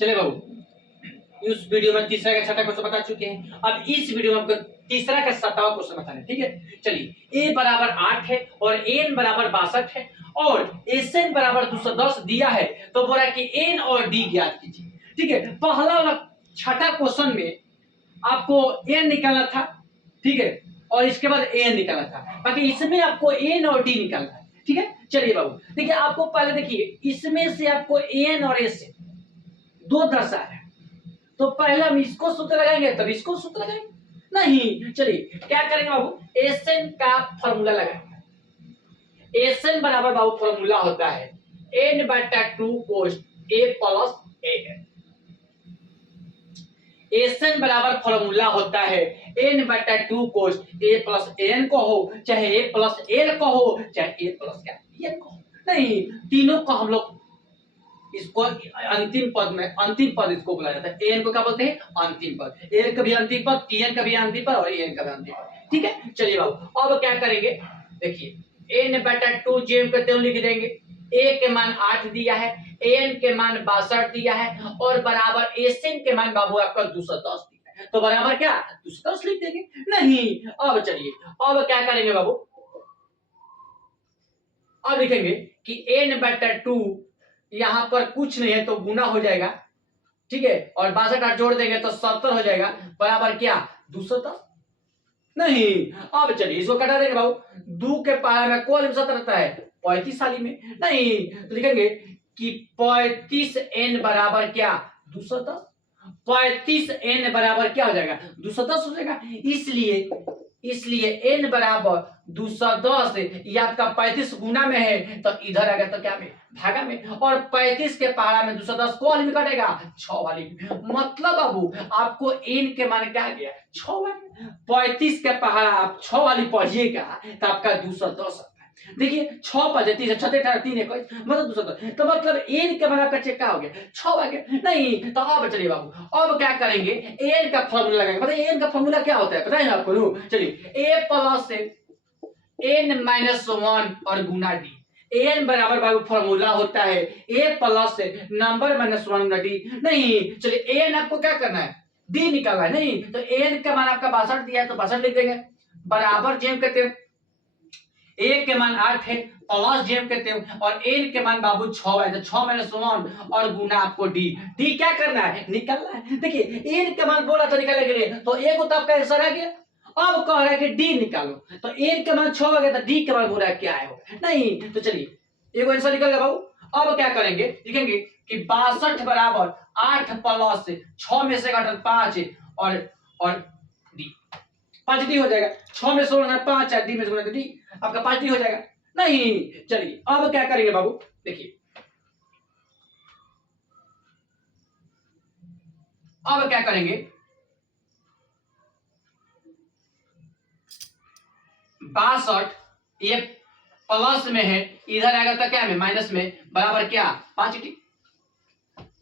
चले बाबू, इस वीडियो में तीसरा का छठा क्वेश्चन बता चुके हैं। अब इस वीडियो में आपको तीसरा का सातवां क्वेश्चन बताना है, ठीक है। चलिए, a बराबर 8 है और n बराबर 62 है और Sn बराबर 210 दिया है, तो बोला कि n और d ज्ञात कीजिए, ठीक है। पहला वाला छठा क्वेश्चन में आपको n निकालना था, ठीक है, और इसके बाद an निकालना था, बाकी इसमें आपको n और d निकालना है, ठीक है। चलिए बाबू, देखिए आपको पहले देखिए इसमें से आपको n और s दो दर्शा है, तो पहले हम इसको सूत्र लगाएंगे तब इसको सूत्र लगाएंगे नहीं। चलिए क्या करेंगे बाबू, Sn का फॉर्मूला लगाएंगे। Sn बराबर बाबू फॉर्मूला होता है n/2 cos a plus an। Sn बराबर फॉर्मूला होता है n/2 cos a plus an को हो चाहे a प्लस l को हो चाहे a प्लस क्या n को हो, नहीं तीनों को हम लोग इसको अंतिम पद इसको बोला जाता है। an को क्या बोलते हैं, अंतिम पद। l का भी अंतिम पद, tn का भी अंतिम पद और an का भी अंतिम पद, ठीक है। चलिए बाबू अब क्या करेंगे, देखिए n/2 जेम करते हुए लिख देंगे, a के मान 8 दिया है, an के मान 62 दिया है और बराबर Sn के मान बाबू आपका 210 दिया है, तो बराबर क्या 210 लिख देंगे नहीं। अब चलिए अब क्या करेंगे बाबू, अब लिखेंगे कि n/2 यहां पर कुछ नहीं है तो गुना हो जाएगा, ठीक है, और 62 जोड़ देंगे तो 70 हो जाएगा, बराबर क्या 210 नहीं। अब चलिए इसको कटा देंगे बाबू, 2 के पहाड़ा में कौन 70 रहता है 35 साली में नहीं, तो लिखेंगे कि 35n बराबर क्या 210, 35n बराबर क्या हो जाएगा 210 हो जाएगा। इसलिए n बराबर 210, ये आपका 35 गुना में है तो इधर आ गया तो क्या में भागा में, और 35 के पहाड़ा में 210 को वाली में कटेगा 6 वाली में, मतलब बाबू आपको n के मान क्या आ गया 6 वाली। 35 के पहाड़ा आप 6 वाली पढ़िएगा तो आपका 210 देखिए 6 5 30 36 18 3 21 मतलब 210, तो मतलब n के मान आपका चेक क्या हो गया 6 आ गया नहीं। तो अब चलिए बाबू अब क्या करेंगे, n का फॉर्मूला लगाएंगे। पता है n का फॉर्मूला क्या होता है, पता है आपको, चलिए a प्लस n माइनस 1 और गुना d। an बराबर बाबू फॉर्मूला होता है a plus number minus 1 Guna d नहीं। चलिए an आपको क्या करना है d निकालना है नहीं, तो an का मान आपका 62 दिया है तो 62 लिख देंगे, बराबर जेम कहते हैं a के मान 8 है प्लस जेम कहते हैं और n के मान बाबू 6 है, तो 6 माइनस 1 और गुना आपको d क्या करना है निकालना है। देखिए n के मान बोला तो निकालने के लिए, तो a को तो आपका आंसर आ गया, अब कह रहा है कि d निकालो, तो n के मान 6 आ गया तो d के मान बोला क्या है नहीं। तो चलिए एक आंसर निकल गया बाबू। अब क्या करेंगे, लिखेंगे कि 62 बराबर 8 प्लस 6 में से घटाकर 5 और d 5d हो जाएगा, 6 में से घटाना 5 और d में से घटाना d आपका 5d हो जाएगा नहीं। चलिए अब क्या करेंगे बाबू, देखिए अब क्या करेंगे, 62 ये प्लस में है इधर आएगा तो क्या में माइनस में, बराबर क्या 5d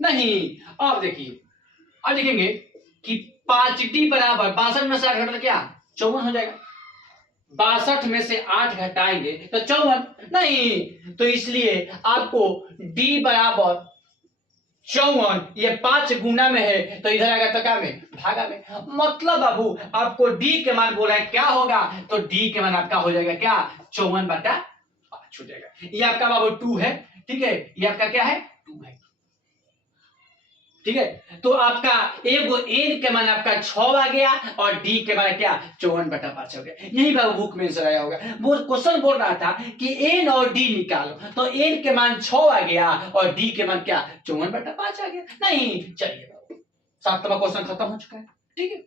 नहीं। अब देखिए अब लिखेंगे कि 5d बराबर 62 में से 8 घटाना क्या 54 हो जाएगा, 62 में से 8 घटाएंगे तो 54 नहीं, तो इसलिए आपको d बराबर 54, ये 5 गुना में है तो इधर आएगा तो क्या में भागा में, मतलब बाबू आपको d के मान बोला है क्या होगा, तो d के मान आपका हो जाएगा क्या 54/5 हो जाएगा। ये आपका बाबू 2 है, ठीक है, ये आपका क्या है 2 है, ठीक है। तो आपका एगो n के मान आपका 6 आ गया और d के मान क्या 54/5 हो गया। यही बाबू बुक में आंसर आया होगा। वो क्वेश्चन बोल रहा था कि n और d निकालो, तो n के मान 6 आ गया और d के मान क्या 54/5 आ गया नहीं। चलिए बाबू 7वां क्वेश्चन खत्म हो चुका है, ठीक है।